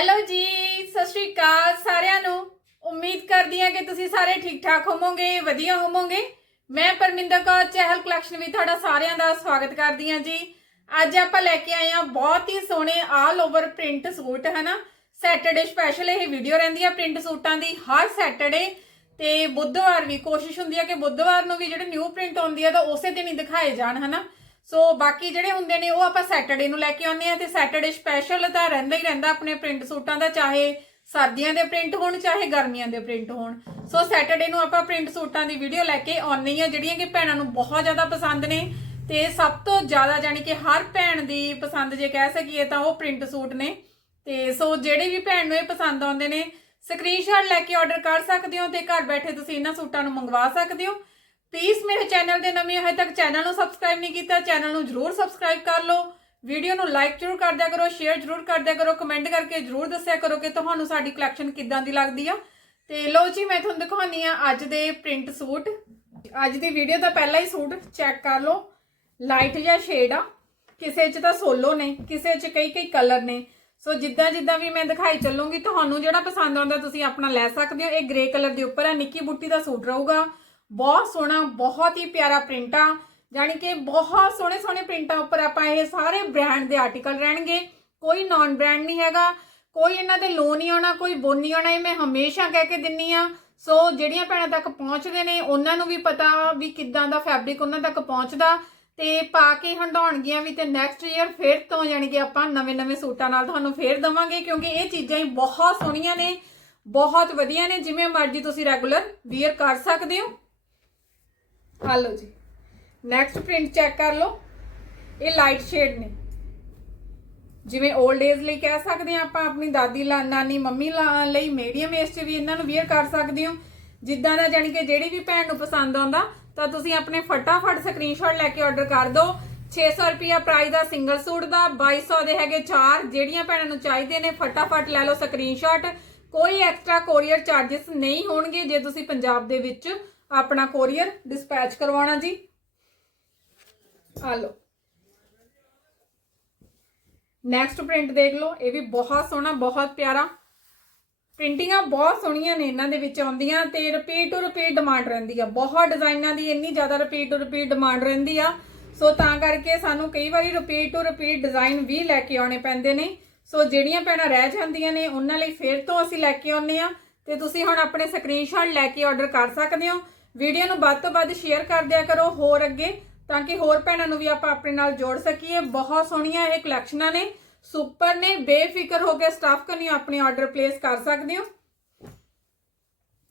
Hello ਜੀ, ਸਤਿ ਸ਼੍ਰੀ ਅਕਾਲ ਸਾਰਿਆਂ ਨੂੰ। ਉਮੀਦ ਕਰਦੀ ਹਾਂ ਕਿ ਤੁਸੀਂ ਸਾਰੇ ਠੀਕ ਠਾਕ ਹੋਵੋਗੇ, ਵਧੀਆ ਹੋਵੋਗੇ। ਮੈਂ ਪਰਮਿੰਦਰ ਕੌਰ ਚਹਿਲ ਕਲੈਕਸ਼ਨ ਵਿੱਚ ਤੁਹਾਡਾ ਸਾਰਿਆਂ ਦਾ ਸਵਾਗਤ ਕਰਦੀ ਹਾਂ ਜੀ। ਅੱਜ ਆਪਾਂ ਲੈ ਕੇ ਆਏ ਹਾਂ ਬਹੁਤ ਹੀ ਸੋਹਣੇ ਆਲ ਓਵਰ ਪ੍ਰਿੰਟ ਸੂਟ, ਹਨਾ? ਸੈਟਰਡੇ ਸਪੈਸ਼ਲ ਇਹ ਵੀਡੀਓ ਰਹਿੰਦੀ ਆ ਪ੍ਰਿੰਟ ਸੂਟਾਂ ਦੀ ਹਰ ਸੈਟਰਡੇ ਤੇ ਬੁੱਧਵਾਰ ਵੀ ਕੋਸ਼ਿਸ਼ ਹੁੰਦੀ ਆ ਕਿ ਬੁੱਧਵਾਰ ਨੂੰ ਵੀ ਜਿਹੜੇ ਨਿਊ ਪ੍ਰਿੰਟ ਆਉਂਦੀ ਆ ਤਾਂ ਉਸੇ ਦਿਨ ਹੀ ਦਿਖਾਏ ਜਾਣ, ਹਨਾ? ਸੋ ਬਾਕੀ ਜਿਹੜੇ ਹੁੰਦੇ ਨੇ, ਉਹ ਆਪਾਂ ਸੈਟਰਡੇ ਨੂੰ ਲੈ ਕੇ ਆਉਂਦੇ ਆ ਤੇ ਸੈਟਰਡੇ ਸਪੈਸ਼ਲ ਤਾਂ ਰਹਿੰਦਾ ਹੀ ਰਹਿੰਦਾ ਆਪਣੇ ਪ੍ਰਿੰਟ ਸੂਟਾਂ ਦਾ, ਚਾਹੇ ਸਰਦੀਆਂ ਦੇ ਪ੍ਰਿੰਟ ਹੋਣ, ਚਾਹੇ ਗਰਮੀਆਂ ਦੇ ਪ੍ਰਿੰਟ ਹੋਣ। ਸੋ ਸੈਟਰਡੇ ਨੂੰ ਆਪਾਂ ਪ੍ਰਿੰਟ ਸੂਟਾਂ ਦੀ ਵੀਡੀਓ ਲੈ ਕੇ ਆਉਂਦੇ ਆ ਜਿਹੜੀਆਂ ਕਿ ਭੈਣਾਂ ਨੂੰ ਬਹੁਤ ਜ਼ਿਆਦਾ ਪਸੰਦ ਨੇ। ਤੇ ਸਭ ਤੋਂ ਜ਼ਿਆਦਾ ਜਾਨੀ ਕਿ ਹਰ ਭੈਣ ਦੀ ਪਸੰਦ ਜੇ ਕਹਿ ਸਕੀਏ ਤਾਂ ਉਹ ਪ੍ਰਿੰਟ ਸੂਟ ਨੇ। ਤੇ ਸੋ ਜਿਹੜੇ ਵੀ ਭੈਣ ਨੂੰ ਇਹ ਪਸੰਦ ਆਉਂਦੇ ਨੇ ਸਕਰੀਨਸ਼ਾਟ ਲੈ ਕੇ ਆਰਡਰ ਕਰ ਸਕਦੇ ਹੋ ਤੇ ਘਰ ਬੈਠੇ ਤੁਸੀਂ ਇਹਨਾਂ ਸੂਟਾਂ ਨੂੰ ਮੰਗਵਾ ਸਕਦੇ ਹੋ। ਪਲੀਜ਼ ਮੇਰੇ ਚੈਨਲ ਦੇ ਨਵੇਂ ਹਜੇ ਤੱਕ ਚੈਨਲ ਨੂੰ ਸਬਸਕ੍ਰਾਈਬ ਨਹੀਂ ਕੀਤਾ ਚੈਨਲ ਨੂੰ ਜਰੂਰ ਸਬਸਕ੍ਰਾਈਬ ਕਰ ਲਓ। ਵੀਡੀਓ ਨੂੰ ਲਾਈਕ ਜਰੂਰ ਕਰ ਦਿਆ ਕਰੋ ਸ਼ੇਅਰ ਜਰੂਰ ਕਰ ਦਿਆ ਕਰੋ ਕਮੈਂਟ ਕਰਕੇ ਜਰੂਰ ਦੱਸਿਆ ਕਰੋ ਕਿ ਤੁਹਾਨੂੰ ਸਾਡੀ ਕਲੈਕਸ਼ਨ ਕਿੱਦਾਂ ਦੀ ਲੱਗਦੀ ਆ। ਤੇ ਲੋ ਜੀ, ਮੈਂ ਤੁਹਾਨੂੰ ਦਿਖਾਉਣੀ ਆ ਅੱਜ ਦੇ ਪ੍ਰਿੰਟ ਸੂਟ ਅੱਜ ਦੀ ਵੀਡੀਓ ਦਾ ਪਹਿਲਾ ਹੀ ਸੂਟ ਚੈੱਕ ਕਰ ਲਓ। ਲਾਈਟ ਜਿਹਾ ਸ਼ੇਡ ਆ। ਕਿਸੇ 'ਚ ਤਾਂ ਸੋਲੋ ਨੇ, ਕਿਸੇ 'ਚ ਕਈ ਕਈ ਕਲਰ ਨੇ। ਸੋ ਜਿੱਦਾਂ ਜਿੱਦਾਂ ਵੀ ਮੈਂ ਦਿਖਾਈ ਚੱਲੂੰਗੀ, ਤੁਹਾਨੂੰ ਜਿਹੜਾ ਪਸੰਦ ਆਉਂਦਾ ਤੁਸੀਂ ਆਪਣਾ ਲੈ ਸਕਦੇ ਹੋ। ਇਹ ਗ੍ਰੇ ਕਲਰ ਦੇ ਉੱਪਰ ਆ, ਨਿੱਕੀ ਬੁੱਟੀ ਦਾ ਸੂਟ ਰਹੂਗਾ। ਬਹੁਤ ਸੋਹਣਾ, ਬਹੁਤ ਹੀ ਪਿਆਰਾ ਪ੍ਰਿੰਟ ਆ। ਜਾਣੀ ਕਿ ਬਹੁਤ ਸੋਹਣੇ ਸੋਹਣੇ ਪ੍ਰਿੰਟਾਂ ਉੱਪਰ ਆਪਾਂ ਇਹ ਸਾਰੇ ਬ੍ਰਾਂਡ ਦੇ ਆਰਟੀਕਲ ਰਹਿਣਗੇ। ਕੋਈ ਨਾਨ ਬ੍ਰਾਂਡ ਨਹੀਂ ਹੈਗਾ, ਕੋਈ ਇਹਨਾਂ ਦੇ ਲੋ ਨਹੀਂ ਆਉਣਾ, ਕੋਈ ਬੁਣ ਨਹੀਂ ਆਉਣਾ, ਇਹ ਮੈਂ ਹਮੇਸ਼ਾ ਕਹਿ ਕੇ ਦਿੰਨੀ ਆ। ਸੋ ਜਿਹੜੀਆਂ ਭੈਣਾਂ ਤੱਕ ਪਹੁੰਚਦੇ ਨੇ, ਉਹਨਾਂ ਨੂੰ ਵੀ ਪਤਾ ਵੀ ਕਿੱਦਾਂ ਦਾ ਫੈਬਰਿਕ ਉਹਨਾਂ ਤੱਕ ਪਹੁੰਚਦਾ। ਤੇ ਪਾ ਕੇ ਹੰਡਾਉਣਗੀਆਂ ਵੀ ਤੇ ਨੈਕਸਟ ਈਅਰ ਫੇਰ ਤੋਂ ਜਾਣੀ ਕਿ ਆਪਾਂ ਨਵੇਂ-ਨਵੇਂ ਸੂਟਾਂ ਨਾਲ ਤੁਹਾਨੂੰ ਫੇਰ ਦਵਾਂਗੇ, ਕਿਉਂਕਿ ਇਹ ਚੀਜ਼ਾਂ ਹੀ ਬਹੁਤ ਸੋਹਣੀਆਂ ਨੇ, ਬਹੁਤ ਵਧੀਆ ਨੇ। ਜਿਵੇਂ ਮਰਜ਼ੀ ਤੁਸੀਂ ਰੈਗੂਲਰ ਵੀਅਰ ਕਰ ਸਕਦੇ ਹੋ। ਆ ਲਓ ਜੀ। ਨੈਕਸਟ ਪ੍ਰਿੰਟ ਚੈੱਕ ਕਰ ਲਓ। ਇਹ ਲਾਈਟ ਸ਼ੇਡ ਨੇ। ਜਿਵੇਂ 올ਡ ਏਜ ਲਈ ਕਹਿ ਸਕਦੇ ਆ ਆਪਾਂ, ਆਪਣੀ ਦਾਦੀ ਨਾਨੀ, ਮੰਮੀ ਲਈ ਮੀਡੀਅਮ ਏਜ 'ਚ ਵੀ ਇਹਨਾਂ ਨੂੰ ਵੇਅਰ ਕਰ ਸਕਦੇ ਹੋ। ਜਿੱਦਾਂ ਦਾ ਜਾਨੀ ਕਿ ਜਿਹੜੀ ਵੀ ਭੈਣ ਨੂੰ ਪਸੰਦ ਆਉਂਦਾ, ਤਾਂ ਤੁਸੀਂ ਆਪਣੇ ਫਟਾਫਟ ਸਕਰੀਨਸ਼ਾਟ ਲੈ ਕੇ ਆਰਡਰ ਕਰ ਦਿਓ। 600 ਰੁਪਿਆ ਪ੍ਰਾਈਸ ਦਾ ਸਿੰਗਲ ਸੂਟ ਦਾ 2200 ਦੇ ਹੈਗੇ ਚਾਰ, ਜਿਹੜੀਆਂ ਭੈਣਾਂ ਨੂੰ ਚਾਹੀਦੇ ਨੇ, ਫਟਾਫਟ ਲੈ ਲਓ ਸਕਰੀਨਸ਼ਾਟ ਕੋਈ ਐਕਸਟਰਾ ਕੋਰੀਅਰ ਚਾਰजेस ਨਹੀਂ ਹੋਣਗੇ ਜੇ ਤੁਸੀਂ ਪੰਜਾਬ ਦੇ ਵਿੱਚ ਆਪਣਾ ਕੋਰੀਅਰ ਡਿਸਪੈਚ ਕਰਵਾਉਣਾ ਜੀ। ਆ ਲਓ। ਨੈਕਸਟ ਪ੍ਰਿੰਟ ਦੇਖ ਲਓ, ਇਹ ਵੀ ਬਹੁਤ ਸੋਹਣਾ, ਬਹੁਤ ਪਿਆਰਾ। ਪ੍ਰਿੰਟਿੰਗਾਂ ਬਹੁਤ ਸੋਹਣੀਆਂ ਨੇ ਇਹਨਾਂ ਦੇ ਵਿੱਚ ਆਉਂਦੀਆਂ ਤੇ ਰਿਪੀਟ ਟੂ ਰਿਪੀਟ ਡਿਮਾਂਡ ਰਹਿੰਦੀ ਆ। ਬਹੁਤ ਡਿਜ਼ਾਈਨਾਂ ਦੀ ਇੰਨੀ ਜ਼ਿਆਦਾ ਰਿਪੀਟ ਟੂ ਰਿਪੀਟ ਡਿਮਾਂਡ ਰਹਿੰਦੀ ਆ। ਸੋ ਤਾਂ ਕਰਕੇ ਸਾਨੂੰ ਕਈ ਵਾਰੀ ਰਿਪੀਟ ਟੂ ਰਿਪੀਟ ਡਿਜ਼ਾਈਨ ਵੀ ਲੈ ਕੇ ਆਉਣੇ ਪੈਂਦੇ ਨੇ। ਸੋ ਜਿਹੜੀਆਂ ਭੈਣਾਂ ਰਹਿ ਜਾਂਦੀਆਂ ਨੇ, ਉਹਨਾਂ ਲਈ ਫੇਰ ਤੋਂ ਅਸੀਂ ਲੈ ਕੇ ਆਉਂਦੇ ਆ। ਤੇ ਤੁਸੀਂ ਹੁਣ ਆਪਣੇ ਸਕਰੀਨਸ਼ਾਟ ਲੈ ਕੇ ਆਰਡਰ ਕਰ ਸਕਦੇ ਹੋ। ਵੀਡੀਓ ਨੂੰ ਵੱਧ ਤੋਂ ਵੱਧ ਸ਼ੇਅਰ ਕਰ ਦਿਆ ਕਰੋ ਹੋਰ ਅੱਗੇ, ਤਾਂ ਕਿ ਹੋਰ ਭੈਣਾਂ ਨੂੰ ਵੀ ਆਪਾਂ ਆਪਣੇ ਨਾਲ ਜੋੜ ਸਕੀਏ। ਬਹੁਤ ਸੋਹਣੀਆਂ ਇਹ ਕਲੈਕਸ਼ਨਾਂ ਨੇ। ਸੁਪਰ ਨੇ। ਬੇਫਿਕਰ ਹੋ ਕੇ ਸਟਾਫ ਕਰਨੀ ਆਪਣੇ ਆਰਡਰ ਪਲੇਸ ਕਰ ਸਕਦੇ ਹੋ।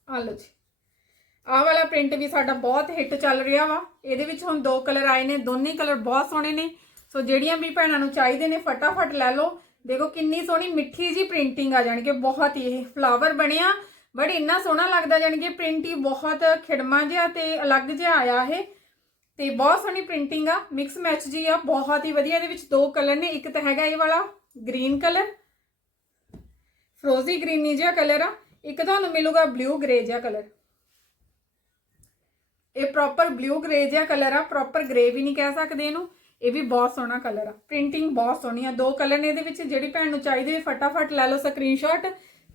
ਆ ਲਓ ਜੀ। ਆਹ ਵਾਲਾ ਪ੍ਰਿੰਟ ਵੀ ਸਾਡਾ ਬਹੁਤ ਹਿੱਟ ਚੱਲ ਰਿਹਾ ਵਾ। ਇਹਦੇ ਵਿੱਚ ਹੁਣ ਦੋ ਕਲਰ ਆਏ ਨੇ। ਦੋਨੇ ਕਲਰ ਬਹੁਤ ਸੋਹਣੇ ਨੇ। ਸੋ ਜਿਹੜੀਆਂ ਵੀ ਭੈਣਾਂ ਨੂੰ ਚਾਹੀਦੇ ਨੇ, ਫਟਾਫਟ ਲੈ ਲਓ। ਦੇਖੋ ਕਿੰਨੀ ਸੋਹਣੀ ਮਿੱਠੀ ਜੀ ਪ੍ਰਿੰਟਿੰਗ ਆ ਜਾਣੀ ਕਿ ਬਹੁਤ ਹੀ ਇਹ ਫਲਾਵਰ ਬਣਿਆ। ਬਟ ਇੰਨਾ ਸੋਹਣਾ ਲੱਗਦਾ, ਜਾਣੀ ਕਿ ਪ੍ਰਿੰਟ ਹੀ ਬਹੁਤ ਖਿੜਮਾ ਜਿਹਾ ਤੇ ਅਲੱਗ ਜਿਹਾ ਆਇਆ ਇਹ। ਤੇ ਬਹੁਤ ਸੋਹਣੀ ਪ੍ਰਿੰਟਿੰਗ ਆ ਮਿਕਸ ਮੈਚ ਜੀ ਆ, ਬਹੁਤ ਹੀ ਵਧੀਆ। ਇਹਦੇ ਵਿੱਚ ਦੋ ਕਲਰ ਨੇ, ਇੱਕ ਤਾਂ ਹੈਗਾ ਇਹ ਵਾਲਾ ਗ੍ਰੀਨ ਕਲਰ ਫਰੋਜ਼ੀ ਗ੍ਰੀਨੀ ਜਿਹਾ ਕਲਰ ਆ। ਇੱਕ ਤੁਹਾਨੂੰ ਮਿਲੂਗਾ ਬਲੂ ਗ੍ਰੇ ਜਿਹਾ ਕਲਰ ਇਹ ਪ੍ਰੋਪਰ ਬਲੂ ਗ੍ਰੇ ਜਿਹਾ ਕਲਰ ਆ ਪ੍ਰੋਪਰ ਗ੍ਰੇ ਵੀ ਨਹੀਂ ਕਹਿ ਸਕਦੇ ਇਹਨੂੰ। ਇਹ ਵੀ ਬਹੁਤ ਸੋਹਣਾ ਕਲਰ ਆ। ਪ੍ਰਿੰਟਿੰਗ ਬਹੁਤ ਸੋਹਣੀ ਆ। ਦੋ ਕਲਰ ਨੇ ਇਹਦੇ ਵਿੱਚ, ਜਿਹੜੀ ਭੈਣ ਨੂੰ ਚਾਹੀਦੇ ਫਟਾਫਟ ਲੈ ਲਓ ਸਕਰੀਨਸ਼ਾਟ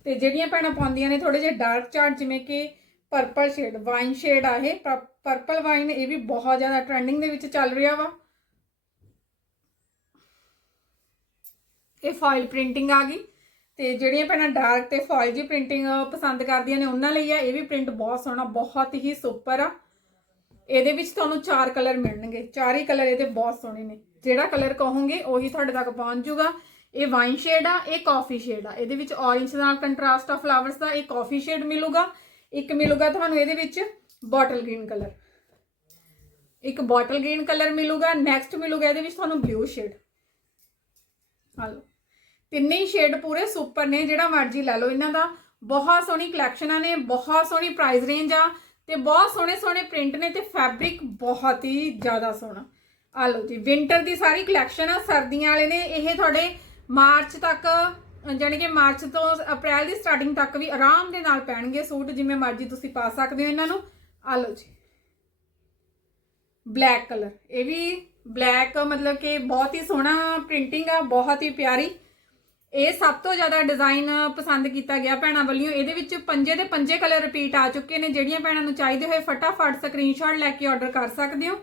ਤੇ ਜਿਹੜੀਆਂ ਭੈਣਾਂ ਪਾਉਂਦੀਆਂ ਨੇ ਥੋੜੇ ਜਿਹੇ ਡਾਰਕ ਚਾਰਟ ਜਿਵੇਂ ਕਿ ਪਰਪਲ ਸ਼ੇਡ ਵਾਈਨ ਸ਼ੇਡ ਆ ਇਹ ਪਰਪਲ ਵਾਈਨ ਇਹ ਵੀ ਬਹੁਤ ਜ਼ਿਆਦਾ ਟ੍ਰੈਂਡਿੰਗ ਦੇ ਵਿੱਚ ਚੱਲ ਰਿਹਾ ਵਾ। ਇਹ ਫਾਇਲ ਪ੍ਰਿੰਟਿੰਗ ਆ ਗਈ। ਤੇ ਜਿਹੜੀਆਂ ਭੈਣਾਂ ਡਾਰਕ ਤੇ ਫਾਇਲ ਜੀ ਪ੍ਰਿੰਟਿੰਗ ਪਸੰਦ ਕਰਦੀਆਂ ਨੇ, ਉਹਨਾਂ ਲਈ ਆ, ਇਹ ਵੀ ਪ੍ਰਿੰਟ ਬਹੁਤ ਸੋਹਣਾ, ਬਹੁਤ ਹੀ ਸੁਪਰ ਆ। ਇਹਦੇ ਵਿੱਚ ਤੁਹਾਨੂੰ ਚਾਰ ਕਲਰ ਮਿਲਣਗੇ। ਚਾਰ ਹੀ ਕਲਰ ਇਹਦੇ ਬਹੁਤ ਸੋਹਣੇ ਨੇ। ਜਿਹੜਾ ਕਲਰ ਕਹੋਗੇ, ਉਹੀ ਤੁਹਾਡੇ ਤੱਕ ਪਹੁੰਚ ਜਾਊਗਾ। ਇਹ ਵਾਈਨ ਸ਼ੇਡ ਆ, ਇਹ ਕਾਫੀ ਸ਼ੇਡ ਆ। ਇਹਦੇ ਵਿੱਚ ਔਰੇਂਜ ਦਾ ਕੰਟਰਾਸਟ ਆ ਫਲਾਵਰਸ ਦਾ ਇਹ ਕਾਫੀ ਸ਼ੇਡ ਮਿਲੂਗਾ। ਇੱਕ ਮਿਲੂਗਾ ਤੁਹਾਨੂੰ ਇਹਦੇ ਵਿੱਚ ਬੋਟਲ ਗ੍ਰੀਨ ਕਲਰ ਇੱਕ ਬੋਟਲ ਗ੍ਰੀਨ ਕਲਰ ਮਿਲੂਗਾ ਨੈਕਸਟ ਮਿਲੂਗਾ ਇਹਦੇ ਵਿੱਚ ਤੁਹਾਨੂੰ ਬਲੂ ਸ਼ੇਡ ਹਲੋ ਤਿੰਨੇ ਹੀ ਸ਼ੇਡ ਪੂਰੇ ਸੁਪਰ ਨੇ, ਜਿਹੜਾ ਮਰਜ਼ੀ ਲੈ ਲਓ। ਇਹਨਾਂ ਦਾ ਬਹੁਤ ਸੋਹਣੀ ਕਲੈਕਸ਼ਨਾਂ ਨੇ, ਬਹੁਤ ਸੋਹਣੀ ਪ੍ਰਾਈਸ ਰੇਂਜ ਆ ਤੇ ਬਹੁਤ ਸੋਹਣੇ ਸੋਹਣੇ ਪ੍ਰਿੰਟ ਨੇ ਤੇ ਫੈਬਰਿਕ ਬਹੁਤ ਹੀ ਜ਼ਿਆਦਾ ਸੋਹਣਾ। ਆ ਲਓ ਜੀ ਵਿంటర్ ਦੀ ਸਾਰੀ ਕਲੈਕਸ਼ਨ ਆ, ਸਰਦੀਆਂ ਵਾਲੇ ਨੇ, ਇਹ ਤੁਹਾਡੇ ਮਾਰਚ ਤੱਕ ਜਾਣੀ ਕਿ ਮਾਰਚ ਤੋਂ ਅਪ੍ਰੈਲ ਦੀ ਸਟਾਰਟਿੰਗ ਤੱਕ ਵੀ ਆਰਾਮ ਦੇ ਨਾਲ ਪੈਣਗੇ ਸੂਟ, ਜਿਵੇਂ ਮਰਜ਼ੀ ਤੁਸੀਂ ਪਾ ਸਕਦੇ ਹੋ ਇਹਨਾਂ ਨੂੰ। ਆ ਲਓ ਜੀ। ਬਲੈਕ ਕਲਰ ਇਹ ਵੀ ਬਲੈਕ ਮਤਲਬ ਕਿ ਬਹੁਤ ਹੀ ਸੋਹਣਾ ਪ੍ਰਿੰਟਿੰਗ ਆ, ਬਹੁਤ ਹੀ ਪਿਆਰੀ। ਇਹ ਸਭ ਤੋਂ ਜ਼ਿਆਦਾ ਡਿਜ਼ਾਈਨ ਪਸੰਦ ਕੀਤਾ ਗਿਆ ਭੈਣਾਂ ਵੱਲੋਂ। ਇਹਦੇ ਵਿੱਚ ਪੰਜੇ ਦੇ ਪੰਜੇ ਕਲਰ ਰਿਪੀਟ ਆ ਚੁੱਕੇ ਨੇ। ਜਿਹੜੀਆਂ ਭੈਣਾਂ ਨੂੰ ਚਾਹੀਦੇ ਹੋਏ ਫਟਾਫਟ ਸਕਰੀਨਸ਼ਾਟ ਲੈ ਕੇ ਆਰਡਰ ਕਰ ਸਕਦੇ ਹੋ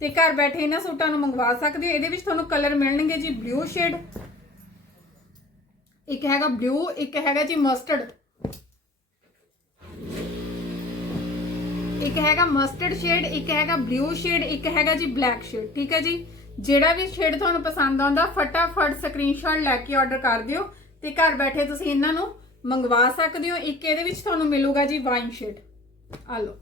ਤੇ ਘਰ ਬੈਠੇ ਇਹਨਾਂ ਸੂਟਾਂ ਨੂੰ ਮੰਗਵਾ ਸਕਦੇ ਹੋ। ਇਹਦੇ ਵਿੱਚ ਤੁਹਾਨੂੰ ਕਲਰ ਮਿਲਣਗੇ ਜੀ ਬਲੂ ਸ਼ੇਡ ਇੱਕ ਹੈਗਾ ਬਲੂ ਇੱਕ ਹੈਗਾ ਜੀ ਮਸਟਰਡ ਇੱਕ ਹੈਗਾ ਮਸਟਰਡ ਸ਼ੇਡ ਇੱਕ ਹੈਗਾ ਬਲੂ ਸ਼ੇਡ ਇੱਕ ਹੈਗਾ ਜੀ ਬਲੈਕ ਸ਼ੇਡ ਠੀਕ ਹੈ ਜੀ? ਜਿਹੜਾ ਵੀ ਸ਼ੇਡ ਤੁਹਾਨੂੰ ਪਸੰਦ ਆਉਂਦਾ, ਫਟਾਫਟ ਸਕਰੀਨਸ਼ਾਟ ਲੈ ਕੇ ਆਰਡਰ ਕਰ ਦਿਓ ਤੇ ਘਰ ਬੈਠੇ ਤੁਸੀਂ ਇਹਨਾਂ ਨੂੰ ਮੰਗਵਾ ਸਕਦੇ ਹੋ। ਇੱਕ ਇਹਦੇ ਵਿੱਚ ਤੁਹਾਨੂੰ ਮਿਲੂਗਾ ਜੀ ਵਾਈਨ ਸ਼ੇਡ ਆ ਲਓ।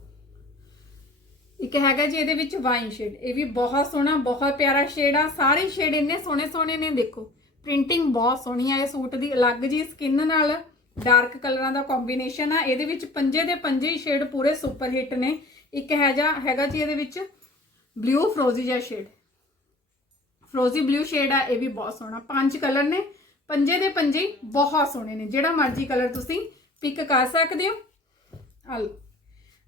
ਇੱਕ ਹੈਗਾ ਜੀ ਇਹਦੇ ਵਿੱਚ ਵਾਈਨ ਸ਼ੇਡ ਇਹ ਵੀ ਬਹੁਤ ਸੋਹਣਾ, ਬਹੁਤ ਪਿਆਰਾ ਸ਼ੇਡ ਆ। ਸਾਰੇ ਸ਼ੇਡ ਇੰਨੇ ਸੋਹਣੇ ਸੋਹਣੇ ਨੇ, ਦੇਖੋ। ਪ੍ਰਿੰਟਿੰਗ ਬਹੁਤ ਸੋਹਣੀ ਆ, ਇਹ ਸੂਟ ਦੀ ਅਲੱਗ ਜੀ ਸਕਿਨ ਨਾਲ ਡਾਰਕ ਕਲਰਾਂ ਦਾ ਕੰਬੀਨੇਸ਼ਨ ਆ। ਇਹਦੇ ਵਿੱਚ ਪੰਜੇ ਦੇ ਪੰਜੇ ਹੀ ਸ਼ੇਡ ਪੂਰੇ ਸੁਪਰ ਹਿੱਟ ਨੇ। ਇੱਕ ਹੈ ਹੈਗਾ ਹੈਗਾ ਜੀ ਇਹਦੇ ਵਿੱਚ ਬਲੂ ਫਰੋਜ਼ੀ ਜਿਹਾ ਸ਼ੇਡ ਫਰੋਜ਼ੀ ਬਲੂ ਸ਼ੇਡ ਆ, ਇਹ ਵੀ ਬਹੁਤ ਸੋਹਣਾ। ਪੰਜ ਕਲਰ ਨੇ। ਪੰਜੇ ਦੇ ਪੰਜੇ ਬਹੁਤ ਸੋਹਣੇ ਨੇ। ਜਿਹੜਾ ਮਰਜ਼ੀ ਕਲਰ ਤੁਸੀਂ ਪਿਕ ਕਰ ਸਕਦੇ ਹੋ। ਆ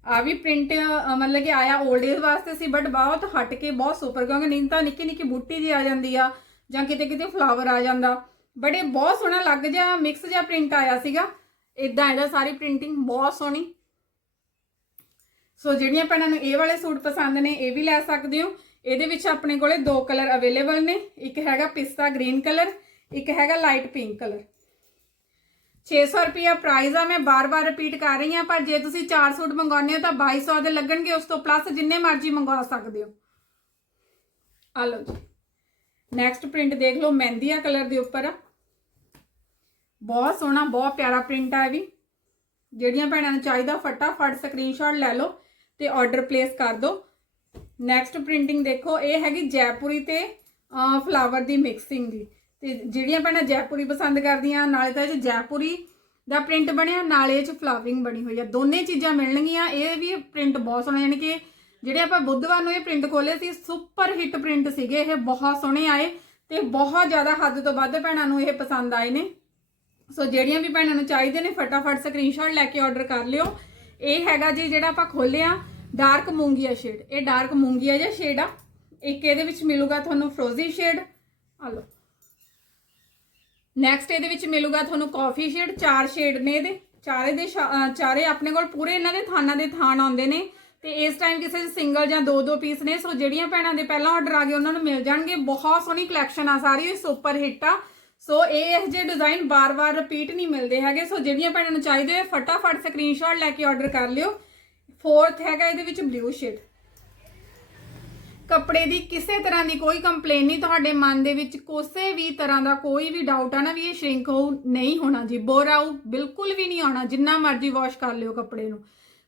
ਆ ਵੀ ਪ੍ਰਿੰਟ ਮਤਲਬ ਕਿ ਆਇਆ 올ਡ ਏਜ ਵਾਸਤੇ ਸੀ ਬਟ ਬਹੁਤ ਹਟ ਕੇ, ਬਹੁਤ ਸੁਪਰ ਕਿਉਂਕਿ ਨਹੀਂ ਤਾਂ ਨਿੱਕੀ ਨਿੱਕੀ ਬੂਟੀ ਜੀ ਆ ਜਾਂਦੀ ਆ। ਜਾਂ ਕਿਤੇ ਕਿਤੇ ਫਲਾਵਰ ਆ ਜਾਂਦਾ। ਬਟ ਇਹ ਬਹੁਤ ਸੋਹਣਾ ਲੱਗ ਜਾ ਮਿਕਸ ਜਿਹਾ ਪ੍ਰਿੰਟ ਆਇਆ ਸੀਗਾ। ਇਦਾਂ ਇਹਦਾ ਸਾਰੀ ਪ੍ਰਿੰਟਿੰਗ ਬਹੁਤ ਸੋਹਣੀ। ਸੋ ਜਿਹੜੀਆਂ ਭੈਣਾਂ ਨੂੰ ਇਹ ਵਾਲੇ ਸੂਟ ਪਸੰਦ ਨੇ, ਇਹ ਵੀ ਲੈ ਸਕਦੇ ਹੋ। ਇਹਦੇ ਵਿੱਚ ਆਪਣੇ ਕੋਲੇ ਦੋ ਕਲਰ ਅਵੇਲੇਬਲ ਨੇ। ਇੱਕ ਹੈਗਾ ਪਿਸਤਾ ਗ੍ਰੀਨ ਕਲਰ ਇੱਕ ਹੈਗਾ ਲਾਈਟ ਪਿੰਕ ਕਲਰ 600 ਰੁਪਿਆ ਪ੍ਰਾਈਸ ਆ, ਮੈਂ ਬਾਰ-ਬਾਰ ਰਿਪੀਟ ਕਰ ਰਹੀ ਹਾਂ, ਪਰ ਜੇ ਤੁਸੀਂ 4 ਸੂਟ ਮੰਗਾਉਂਦੇ ਹੋ ਤਾਂ 2200 ਦੇ ਲੱਗਣਗੇ, ਉਸ ਤੋਂ ਪਲੱਸ ਜਿੰਨੇ ਮਰਜ਼ੀ ਮੰਗਵਾ ਸਕਦੇ ਹੋ। ਆ ਲਓ ਜੀ। ਨੈਕਸਟ ਪ੍ਰਿੰਟ ਦੇਖ ਲਓ, ਮਹਿੰਦੀਆ ਕਲਰ ਦੇ ਉੱਪਰ। ਆ ਬਹੁਤ ਸੋਹਣਾ, ਬਹੁਤ ਪਿਆਰਾ ਪ੍ਰਿੰਟ ਆ ਇਹ ਵੀ। ਜਿਹੜੀਆਂ ਭੈਣਾਂ ਨੂੰ ਚਾਹੀਦਾ, ਫਟਾਫਟ ਸਕਰੀਨਸ਼ਾਟ ਲੈ ਲਓ ਤੇ ਆਰਡਰ ਪਲੇਸ ਕਰ ਦਿਓ। ਨੈਕਸਟ ਪ੍ਰਿੰਟਿੰਗ ਦੇਖੋ, ਇਹ ਹੈਗੀ ਜੈਪੁਰੀ ਤੇ ਫਲਾਵਰ ਦੀ ਮਿਕਸਿੰਗ ਦੀ। ਤੇ ਜਿਹੜੀਆਂ ਭੈਣਾਂ ਜੈਪੁਰੀ ਪਸੰਦ ਕਰਦੀਆਂ, ਨਾਲੇ ਤਾਂ ਇਹ 'ਚ ਜੈਪੁਰੀ ਦਾ ਪ੍ਰਿੰਟ ਬਣਿਆ, ਨਾਲੇ ਇਹ ਚ ਫਲਾਵਰਿੰਗ ਬਣੀ ਹੋਈ ਆ। ਦੋਨੇ ਚੀਜ਼ਾਂ ਮਿਲਣਗੀਆਂ। ਇਹ ਵੀ ਪ੍ਰਿੰਟ ਬਹੁਤ ਸੋਹਣਾ, ਯਾਨੀ ਕਿ ਜਿਹੜੇ ਆਪਾਂ ਬੁੱਧਵਾਰ ਨੂੰ ਇਹ ਪ੍ਰਿੰਟ ਖੋਲੇ ਸੀ ਸੁਪਰ ਹਿੱਟ ਪ੍ਰਿੰਟ ਸੀਗੇ, ਇਹ ਬਹੁਤ ਸੋਹਣੇ ਆਏ ਤੇ ਬਹੁਤ ਜ਼ਿਆਦਾ ਹੱਦ ਤੋਂ ਵੱਧ ਭੈਣਾਂ ਨੂੰ ਇਹ ਪਸੰਦ ਆਏ ਨੇ। ਸੋ ਜਿਹੜੀਆਂ ਵੀ ਭੈਣਾਂ ਨੂੰ ਚਾਹੀਦੇ ਨੇ, ਫਟਾਫਟ ਸਕਰੀਨਸ਼ਾਟ ਲੈ ਕੇ ਆਰਡਰ ਕਰ ਲਿਓ। ਇਹ ਹੈਗਾ ਜੀ ਜਿਹੜਾ ਆਪਾਂ ਖੋਲਿਆ ਡਾਰਕ ਮੂੰਗੀਆ ਸ਼ੇਡ ਇਹ ਡਾਰਕ ਮੂੰਗੀਆ ਜਿਹਾ ਸ਼ੇਡ ਆ। ਇੱਕ ਇਹਦੇ ਵਿੱਚ ਮਿਲੂਗਾ ਤੁਹਾਨੂੰ ਫਰੋਜ਼ੀ ਸ਼ੇਡ ਆ ਲਓ। ਨੈਕਸਟ ਇਹਦੇ ਵਿੱਚ ਮਿਲੂਗਾ ਤੁਹਾਨੂੰ ਕਾਫੀ ਸ਼ੇਡ ਚਾਰ ਸ਼ੇਡ ਨੇ ਇਹਦੇ। ਚਾਰੇ ਦੇ ਸ਼ਾ- ਚਾਰੇ ਆਪਣੇ ਕੋਲ ਪੂਰੇ ਇਹਨਾਂ ਦੇ ਥਾਨਾਂ ਦੇ ਥਾਨ ਆਉਂਦੇ ਨੇ। ਤੇ ਇਸ ਟਾਈਮ ਕਿਸੇ ਚ ਸਿੰਗਲ ਜਾਂ ਦੋ ਦੋ ਪੀਸ ਨੇ ਸੋ ਜਿਹੜੀਆਂ ਭੈਣਾਂ ਦੇ ਪਹਿਲਾਂ ਆਰਡਰ ਆ ਗਏ, ਉਹਨਾਂ ਨੂੰ ਮਿਲ ਜਾਣਗੇ। ਬਹੁਤ ਸੋਹਣੀ ਕਲੈਕਸ਼ਨ ਆ ਸਾਰੀ ਸੁਪਰ ਹਿੱਟ ਆ। ਸੋ ਇਹ ਇਹ ਜਿਹੇ ਡਿਜ਼ਾਈਨ ਬਾਰ-ਬਾਰ ਰਿਪੀਟ ਨਹੀਂ ਮਿਲਦੇ ਹੈਗੇ। ਸੋ ਜਿਹੜੀਆਂ ਭੈਣਾਂ ਨੂੰ ਚਾਹੀਦੇ ਹੋਏ, ਫਟਾਫਟ ਸਕਰੀਨਸ਼ਾਟ ਲੈ ਕੇ ਆਰਡਰ ਕਰ ਲਿਓ। ਫੋਰਥ ਹੈਗਾ ਇਹਦੇ ਵਿੱਚ ਬਲੂ ਸ਼ੇਡ ਕੱਪੜੇ ਦੀ ਕਿਸੇ ਤਰ੍ਹਾਂ ਦੀ ਕੋਈ ਕੰਪਲੇਨ ਨਹੀਂ, ਤੁਹਾਡੇ ਮਨ ਦੇ ਵਿੱਚ ਕਿਸੇ ਵੀ ਤਰ੍ਹਾਂ ਦਾ ਕੋਈ ਵੀ ਡਾਊਟ ਆ ਨਾ ਵੀ ਇਹ ਸ਼ਰਿੰਕ ਹੋ ਨਹੀਂ ਹੋਣਾ ਜੀ। ਬੋਰ ਆਊ ਬਿਲਕੁਲ ਵੀ ਨਹੀਂ ਆਉਣਾ, ਜਿੰਨਾ ਮਰਜ਼ੀ ਵਾਸ਼ ਕਰ ਲਿਓ ਕੱਪੜੇ ਨੂੰ।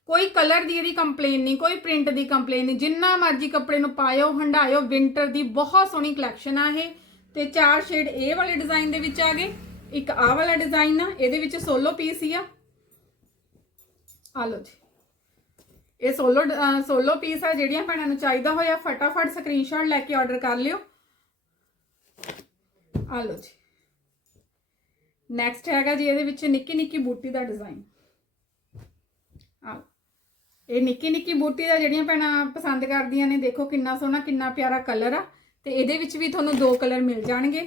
ਕੋਈ ਕਲਰ ਦੀ ਇਹਦੀ ਕੰਪਲੇਨ ਨਹੀਂ, ਕੋਈ ਪ੍ਰਿੰਟ ਦੀ ਕੰਪਲੇਨ ਨਹੀਂ, ਜਿੰਨਾ ਮਰਜ਼ੀ ਕੱਪੜੇ ਨੂੰ ਪਾਇਓ ਹੰਡਾਇਓ ਵਿੰਟਰ ਦੀ ਬਹੁਤ ਸੋਹਣੀ ਕਲੈਕਸ਼ਨ ਆ ਇਹ। ਤੇ ਚਾਰ ਸ਼ੇਡ ਇਹ ਵਾਲੇ ਡਿਜ਼ਾਈਨ ਦੇ ਵਿੱਚ ਆ ਗਏ, ਇੱਕ ਆਹ ਵਾਲਾ ਡਿਜ਼ਾਈਨ ਆ, ਇਹਦੇ ਵਿੱਚ ਸੋਲੋ ਪੀਸ ਹੀ ਆ। ਆ ਲਓ ਜੀ। ਇਹ ਸੋਲੋ ਸੋਲੋ ਪੀਸ ਆ, ਜਿਹੜੀਆਂ ਭੈਣਾਂ ਨੂੰ ਚਾਹੀਦਾ ਹੋਇਆ, ਫਟਾਫਟ ਸਕਰੀਨਸ਼ਾਟ ਲੈ ਕੇ ਆਰਡਰ ਕਰ ਲਿਓ। ਆ ਲਓ ਜੀ। ਨੈਕਸਟ ਹੈਗਾ ਜੀ, ਇਹਦੇ ਵਿੱਚ ਨਿੱਕੀ ਨਿੱਕੀ ਬੂਟੀ ਦਾ ਡਿਜ਼ਾਈਨ ਇਹ ਨਿੱਕੀ ਨਿੱਕੀ ਬੂਟੀ ਦਾ ਜਿਹੜੀਆਂ ਭੈਣਾਂ ਪਸੰਦ ਕਰਦੀਆਂ ਨੇ, ਦੇਖੋ ਕਿੰਨਾ ਸੋਹਣਾ, ਕਿੰਨਾ ਪਿਆਰਾ ਕਲਰ ਆ। ਤੇ ਇਹਦੇ ਵਿੱਚ ਵੀ ਤੁਹਾਨੂੰ ਦੋ ਕਲਰ ਮਿਲ ਜਾਣਗੇ।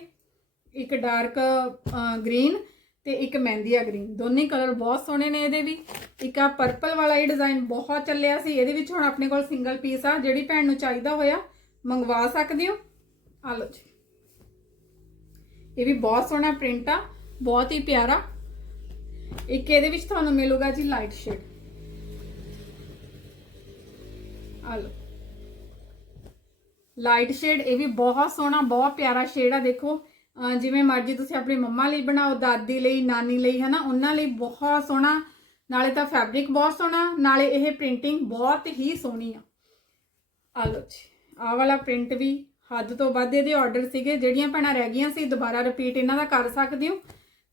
ਇੱਕ ਡਾਰਕ ਗ੍ਰੀਨ ਤੇ ਇੱਕ ਮਹਿੰਦੀਆ ਗ੍ਰੀਨ ਦੋਨੇ ਕਲਰ ਬਹੁਤ ਸੋਹਣੇ ਨੇ ਇਹਦੇ ਵੀ। ਇੱਕ ਆ ਪਰਪਲ ਵਾਲਾ ਇਹ ਡਿਜ਼ਾਈਨ ਬਹੁਤ ਚੱਲਿਆ ਸੀ। ਇਹਦੇ ਵਿੱਚ ਹੁਣ ਆਪਣੇ ਕੋਲ ਸਿੰਗਲ ਪੀਸ ਆ, ਜਿਹੜੀ ਭੈਣ ਨੂੰ ਚਾਹੀਦਾ ਹੋਇਆ, ਮੰਗਵਾ ਸਕਦੇ ਹੋ। ਆ ਲਓ ਜੀ। ਇਹ ਵੀ ਬਹੁਤ ਸੋਹਣਾ ਪ੍ਰਿੰਟ ਆ, ਬਹੁਤ ਹੀ ਪਿਆਰਾ। ਇੱਕ ਇਹਦੇ ਵਿੱਚ ਤੁਹਾਨੂੰ ਮਿਲੂਗਾ ਜੀ ਲਾਈਟ ਸ਼ੇਡ ਆ ਲਓ। ਲਾਈਟ ਸ਼ੇਡ ਇਹ ਵੀ ਬਹੁਤ ਸੋਹਣਾ, ਬਹੁਤ ਪਿਆਰਾ ਸ਼ੇਡ ਆ, ਦੇਖੋ। ਜਿਵੇਂ ਮਰਜ਼ੀ ਤੁਸੀਂ ਆਪਣੀ ਮੰਮਾ ਲਈ ਬਣਾਓ, ਦਾਦੀ ਲਈ, ਨਾਨੀ ਲਈ, ਹਨਾ, ਉਹਨਾਂ ਲਈ ਬਹੁਤ ਸੋਹਣਾ। ਨਾਲੇ ਤਾਂ ਫੈਬਰਿਕ ਬਹੁਤ ਸੋਹਣਾ, ਨਾਲੇ ਇਹ ਪ੍ਰਿੰਟਿੰਗ ਬਹੁਤ ਹੀ ਸੋਹਣੀ ਆ। ਆ ਲਓ ਜੀ, ਆਹ ਵਾਲਾ ਪ੍ਰਿੰਟ ਵੀ ਹੱਦ ਤੋਂ ਵੱਧ ਇਹਦੇ ਆਰਡਰ ਸੀਗੇ, ਜਿਹੜੀਆਂ ਭੈਣਾਂ ਰਹਿ ਗਈਆਂ ਸੀ, ਦੁਬਾਰਾ ਰਿਪੀਟ ਇਹਨਾਂ ਦਾ ਕਰ ਸਕਦੇ ਹੋ।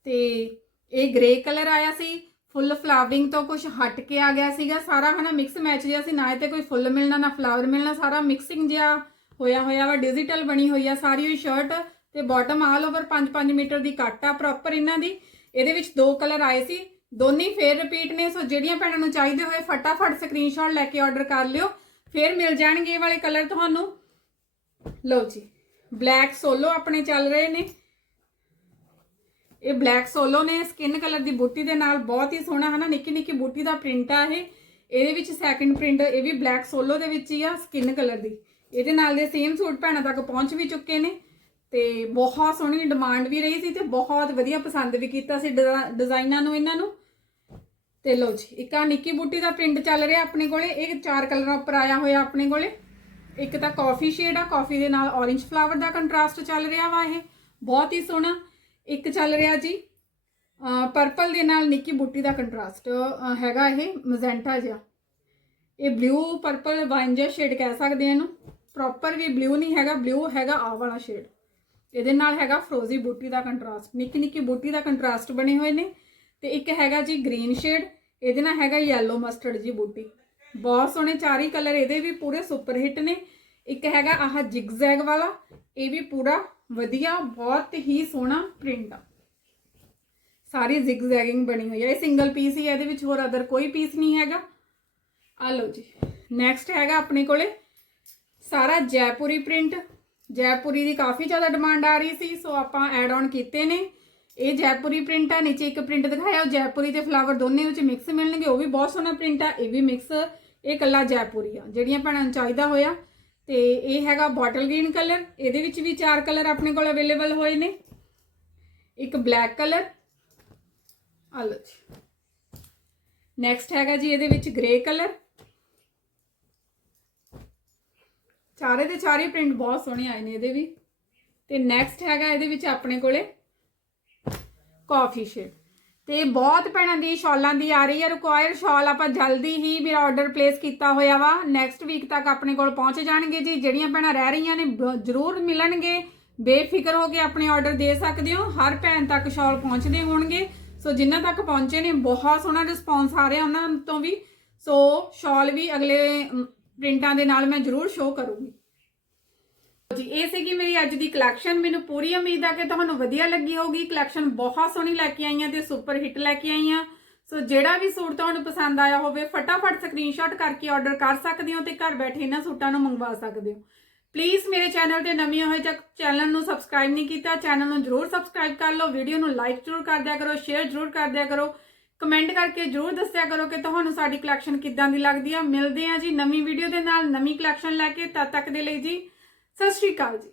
ਤੇ ਇਹ ਗ੍ਰੇ ਕਲਰ ਆਇਆ ਸੀ ਫੁੱਲ ਫਲਾਵਰਿੰਗ ਤੋਂ ਕੁਝ ਹਟ ਕੇ ਆ ਗਿਆ ਸੀਗਾ। ਸਾਰਾ ਹਨਾ ਮਿਕਸ ਮੈਚ ਜਿਹਾ ਸੀ, ਨਾ ਇਹ ਤੇ ਕੋਈ ਫੁੱਲ ਮਿਲਣਾ, ਨਾ ਫਲਾਵਰ ਮਿਲਣਾ, ਸਾਰਾ ਮਿਕਸਿੰਗ ਜਿਹਾ ਹੋਇਆ ਹੋਇਆ ਵਾ ਡਿਜੀਟਲ ਬਣੀ ਹੋਈ ਆ ਸਾਰੀ ਉਹ ਸ਼ਰਟ ਤੇ ਬਾਟਮ ਆਲ ਓਵਰ 5-5 ਮੀਟਰ ਦੀ ਕੱਟ ਆ ਪ੍ਰੋਪਰ ਇਹਨਾਂ ਦੀ। ਇਹਦੇ ਵਿੱਚ ਦੋ ਕਲਰ ਆਏ ਸੀ, ਦੋਨੇ ਫੇਰ ਰਿਪੀਟ ਨੇ, ਸੋ ਜਿਹੜੀਆਂ ਭੈਣਾਂ ਨੂੰ ਚਾਹੀਦੇ ਹੋਏ ਫਟਾਫਟ ਸਕਰੀਨਸ਼ਾਟ ਲੈ ਕੇ ਆਰਡਰ ਕਰ ਲਿਓ। ਫੇਰ ਮਿਲ ਜਾਣਗੇ ਇਹ ਵਾਲੇ ਕਲਰ ਤੁਹਾਨੂੰ। ਲਓ ਜੀ ਬਲੈਕ ਸੋਲੋ ਆਪਣੇ ਚੱਲ ਰਹੇ ਨੇ। ਇਹ ਬਲੈਕ ਸੋਲੋ ਨੇ ਸਕਿਨ ਕਲਰ ਦੀ ਬੂਟੀ ਦੇ ਨਾਲ ਬਹੁਤ ਹੀ ਸੋਹਣਾ, ਹਨਾ, ਨਿੱਕੀ ਨਿੱਕੀ ਬੂਟੀ ਦਾ ਪ੍ਰਿੰਟ ਆ ਇਹ। ਇਹਦੇ ਵਿੱਚ ਸੈਕੰਡ ਪ੍ਰਿੰਟ ਇਹ ਵੀ ਬਲੈਕ ਸੋਲੋ ਦੇ ਵਿੱਚ ਹੀ ਆ ਸਕਿਨ ਕਲਰ ਦੀ। ਇਹਦੇ ਨਾਲ ਦੇ ਸੇਮ ਸੂਟ ਭੈਣਾਂ ਤੱਕ ਪਹੁੰਚ ਵੀ ਚੁੱਕੇ ਨੇ ਤੇ ਬਹੁਤ ਸੋਹਣੀ ਡਿਮਾਂਡ ਵੀ ਰਹੀ ਸੀ ਤੇ ਬਹੁਤ ਵਧੀਆ ਪਸੰਦ ਵੀ ਕੀਤਾ ਸੀ ਡਿਜ਼ਾ- ਡਿਜ਼ਾਈਨਾਂ ਨੂੰ ਇਹਨਾਂ ਨੂੰ। ਤੇ ਲਓ ਜੀ, ਇੱਕ ਆ ਨਿੱਕੀ ਬੂਟੀ ਦਾ ਪ੍ਰਿੰਟ ਚੱਲ ਰਿਹਾ ਆਪਣੇ ਕੋਲੇ। ਇਹ ਚਾਰ ਕਲਰਾਂ ਉੱਪਰ ਆਇਆ ਹੋਇਆ ਆਪਣੇ ਕੋਲੇ। ਇੱਕ ਤਾਂ ਕਾਫੀ ਸ਼ੇਡ ਆ ਕਾਫੀ ਦੇ ਨਾਲ orange ਫਲਾਵਰ ਦਾ ਕੰਟਰਾਸਟ ਚੱਲ ਰਿਹਾ ਵਾ ਇਹ। ਬਹੁਤ ਹੀ ਸੋਹਣਾ। ਇੱਕ ਚੱਲ ਰਿਹਾ ਜੀ। ਪਰਪਲ ਦੇ ਨਾਲ ਨਿੱਕੀ ਬੂਟੀ ਦਾ ਕੰਟਰਾਸਟ ਹੈਗਾ ਇਹ ਮਜ਼ੈਂਟਾ ਜਿਹਾ। ਇਹ ਬਲੂ ਪਰਪਲ ਵਾਈਨ ਸ਼ੇਡ ਕਹਿ ਸਕਦੇ ਆ ਇਹਨੂੰ। ਪ੍ਰੋਪਰ ਵੀ ਬਲੂ ਨਹੀਂ ਹੈਗਾ ਬਲੂ ਹੈਗਾ ਆ ਵਾਲਾ ਸ਼ੇਡ ਇਹਦੇ ਨਾਲ ਹੈਗਾ ਫਰੋਜ਼ੀ ਬੂਟੀ ਦਾ ਕੰਟਰਾਸਟ ਨਿੱਕੀ ਨਿੱਕੀ ਬੂਟੀ ਦਾ ਕੰਟਰਾਸਟ ਬਣੇ ਹੋਏ ਨੇ। ਤੇ ਇੱਕ ਹੈਗਾ ਜੀ ਗ੍ਰੀਨ ਸ਼ੇਡ ਇਹਦੇ ਨਾਲ ਹੈਗਾ ਯੈਲੋ ਮਸਟਰਡ ਜੀ ਬੂਟੀ। ਬਹੁਤ ਸੋਹਣੇ ਚਾਰ ਹੀ ਕਲਰ ਇਹਦੇ ਵੀ ਪੂਰੇ ਸੁਪਰ ਹਿੱਟ ਨੇ। ਇੱਕ ਹੈਗਾ ਆਹ ਜਿਗਜ਼ੈਗ ਵਾਲਾ, ਇਹ ਵੀ ਪੂਰਾ ਵਧੀਆ, ਬਹੁਤ ਹੀ ਸੋਹਣਾ ਪ੍ਰਿੰਟ ਆ। ਸਾਰੀ ਜ਼ਿਗਜ਼ੈਗਿੰਗ ਬਣੀ ਹੋਈ ਹੈ ਇਹ ਸਿੰਗਲ ਪੀਸ ਹੀ ਹੈ ਇਹਦੇ ਵਿੱਚ ਹੋਰ ਅਦਰ ਕੋਈ ਪੀਸ ਨਹੀਂ ਹੈਗਾ। ਆ ਲਓ ਜੀ। ਨੈਕਸਟ ਹੈਗਾ ਆਪਣੇ ਕੋਲੇ ਸਾਰਾ ਜੈਪੁਰੀ ਪ੍ਰਿੰਟ ਜੈਪੁਰੀ ਦੀ ਕਾਫੀ ਜ਼ਿਆਦਾ ਡਿਮਾਂਡ ਆ ਰਹੀ ਸੀ ਸੋ ਆਪਾਂ ਐਡ ਆਨ ਕੀਤੇ ਨੇ। ਇਹ ਜੈਪੁਰੀ ਪ੍ਰਿੰਟ ਆ, ਨੀਚੇ ਇੱਕ ਪ੍ਰਿੰਟ ਦਿਖਾਇਆ। ਜੈਪੁਰੀ ਤੇ ਫਲਾਵਰ ਦੋਨੇ ਵਿੱਚ ਮਿਕਸ ਮਿਲਣਗੇ, ਉਹ ਵੀ ਬਹੁਤ ਸੋਹਣਾ ਪ੍ਰਿੰਟ ਆ, ਇਹ ਵੀ ਮਿਕਸ ਇਹ ਕੱਲਾ ਜੈਪੁਰੀ ਆ, ਜਿਹੜੀਆਂ ਭੈਣਾਂ ਨੂੰ ਚਾਹੀਦਾ ਹੋਇਆ। ਤੇ ਇਹ ਹੈਗਾ ਬੋਟਲ ਗ੍ਰੀਨ ਕਲਰ। ਇਹਦੇ ਵਿੱਚ ਵੀ ਚਾਰ ਕਲਰ ਆਪਣੇ ਕੋਲ ਅਵੇਲੇਬਲ ਹੋਏ ਨੇ। ਇੱਕ ਬਲੈਕ ਕਲਰ। ਆ ਲਓ ਜੀ। ਨੈਕਸਟ ਹੈਗਾ ਜੀ ਇਹਦੇ ਵਿੱਚ ਗ੍ਰੇ ਕਲਰ। ਚਾਰੇ ਦੇ ਚਾਰੇ ਪ੍ਰਿੰਟ ਬਹੁਤ ਸੋਹਣੇ ਆਏ ਨੇ ਇਹਦੇ ਵੀ। ਤੇ ਨੈਕਸਟ ਹੈਗਾ ਇਹਦੇ ਵਿੱਚ ਆਪਣੇ ਕੋਲੇ ਕਾਫੀ ਸ਼ੇਡ ਤੇ ਬਹੁਤ ਭੈਣਾਂ ਦੀ ਸ਼ਾਲਾਂ ਦੀ ਆ ਰਹੀ ਹੈ ਰਿਕੁਆਇਰ ਸ਼ਾਲ ਆਪਾਂ ਜਲਦੀ ਹੀ ਮੇਰਾ ਆਰਡਰ ਪਲੇਸ ਕੀਤਾ ਹੋਇਆ ਵਾ। ਨੈਕਸਟ ਵੀਕ ਤੱਕ ਆਪਣੇ ਕੋਲ ਪਹੁੰਚ ਜਾਣਗੇ ਜੀ। ਜਿਹੜੀਆਂ ਭੈਣਾਂ ਰਹਿ ਰਹੀਆਂ ਨੇ, ਬ- ਜ਼ਰੂਰ ਮਿਲਣਗੇ। ਬੇਫਿਕਰ ਹੋ ਕੇ ਆਪਣੇ ਆਰਡਰ ਦੇ ਸਕਦੇ ਹੋ। ਹਰ ਭੈਣ ਤੱਕ ਸ਼ਾਲ ਪਹੁੰਚਦੇ ਹੋਣਗੇ। ਸੋ ਜਿਨ੍ਹਾਂ ਤੱਕ ਪਹੁੰਚੇ ਨੇ, ਬਹੁਤ ਸੋਹਣਾ ਰਿਸਪੌਂਸ ਆ ਰਿਹਾ ਉਹਨਾਂ ਤੋਂ ਵੀ। ਸੋ ਸ਼ਾਲ ਵੀ ਅਗਲੇ ਪ੍ਰਿੰਟਾਂ ਦੇ ਨਾਲ ਮੈਂ ਜ਼ਰੂਰ ਸ਼ੋਅ ਕਰੂੰਗੀ। ਜੀ, ਇਹ ਸੀਗੀ ਮੇਰੀ ਅੱਜ ਦੀ ਕਲੈਕਸ਼ਨ ਮੈਨੂੰ ਪੂਰੀ ਉਮੀਦ ਆ ਕਿ ਤੁਹਾਨੂੰ ਵਧੀਆ ਲੱਗੀ ਹੋਊਗੀ। ਕਲੈਕਸ਼ਨ ਬਹੁਤ ਸੋਹਣੀ ਲੈ ਕੇ ਆਈਆਂ ਤੇ ਸੁਪਰ ਹਿੱਟ ਲੈ ਕੇ ਆਈਆਂ। ਸੋ ਜਿਹੜਾ ਵੀ ਸੂਟ ਤੁਹਾਨੂੰ ਪਸੰਦ ਆਇਆ ਹੋਵੇ, ਫਟਾਫਟ ਸਕਰੀਨਸ਼ਾਟ ਕਰਕੇ ਆਰਡਰ ਕਰ ਸਕਦੇ ਹੋ ਤੇ ਘਰ ਬੈਠੇ ਇਹਨਾਂ ਸੂਟਾਂ ਨੂੰ ਮੰਗਵਾ ਸਕਦੇ ਹੋ। ਪਲੀਜ਼ ਮੇਰੇ ਚੈਨਲ ਤੇ ਨਵੇਂ ਹੋਏ ਜਾਂ ਚੈਨਲ ਨੂੰ ਸਬਸਕ੍ਰਾਈਬ ਨਹੀਂ ਕੀਤਾ ਚੈਨਲ ਨੂੰ ਜਰੂਰ ਸਬਸਕ੍ਰਾਈਬ ਕਰ ਲਓ ਵੀਡੀਓ ਨੂੰ ਲਾਈਕ ਜਰੂਰ ਕਰ ਦਿਆ ਕਰੋ ਸ਼ੇਅਰ ਜਰੂਰ ਕਰ ਦਿਆ ਕਰੋ। ਕਮੈਂਟ ਕਰਕੇ ਜਰੂਰ ਦੱਸਿਆ ਕਰੋ ਕਿ ਤੁਹਾਨੂੰ ਸਾਡੀ ਕਲੈਕਸ਼ਨ ਕਿੱਦਾਂ ਦੀ ਲੱਗਦੀ ਆ। ਮਿਲਦੇ ਆ ਜੀ ਨਵੀਂ ਵੀਡੀਓ ਦੇ ਨਾਲ ਨਵੀਂ ਕਲੈਕਸ਼ਨ ਲੈ ਕੇ। ਤਦ ਤੱਕ ਦੇ ਲਈ ਜੀ ਸਤਿ ਸ਼੍ਰੀ ਅਕਾਲ ਜੀ